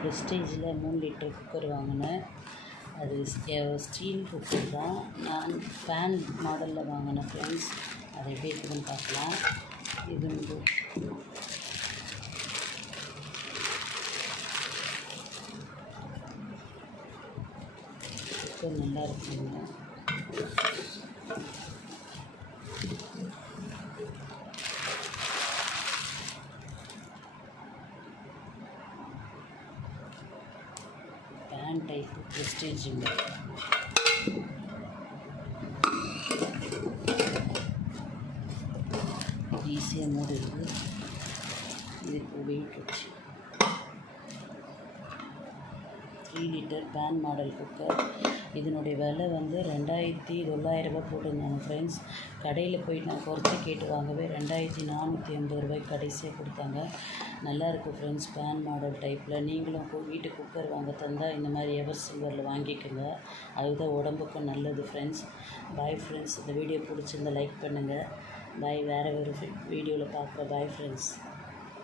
ப்ரெஸ்டீஜில் 3 litre cooker வாங்கினேன். அது steel cooker தான். நான் பேன் மாடலில் வாங்கினேன் ஃப்ரெண்ட்ஸ். அது எப்படி இருக்குதுன்னு பார்க்கலாம். இது வந்து குக்கர் நல்லா இருக்குங்க. பேன் டைப் ப்ரெஸ்டீஜுங்க. ஈஸியாக மூடிடுது. இதுக்கு வெயிட் வச்சு 3 லிட்டர் பேன் மாடல் குக்கர். இதனுடைய விலை வந்து 2900 ரூபா போட்டிருந்தாங்க ஃப்ரெண்ட்ஸ். கடையில் போய் நான் குறைச்சி கேட்டு வாங்கவே 2450 ரூபாய்க்கு கடைசியாக கொடுத்தாங்க. நல்லாயிருக்கு ஃப்ரெண்ட்ஸ். பேன் மாடல் டைப்பில் நீங்களும் வீட்டு குக்கர் வாங்க தந்தால் இந்த மாதிரி எவர் சில்வரில் வாங்கிக்கோங்க. அதுதான் உடம்புக்கும் நல்லது ஃப்ரெண்ட்ஸ். Bye friends. இந்த வீடியோ பிடிச்சிருந்தால் லைக் பண்ணுங்கள். பாய். வேறு ஒரு வீடியோவில் பார்க்குறேன். Bye friends.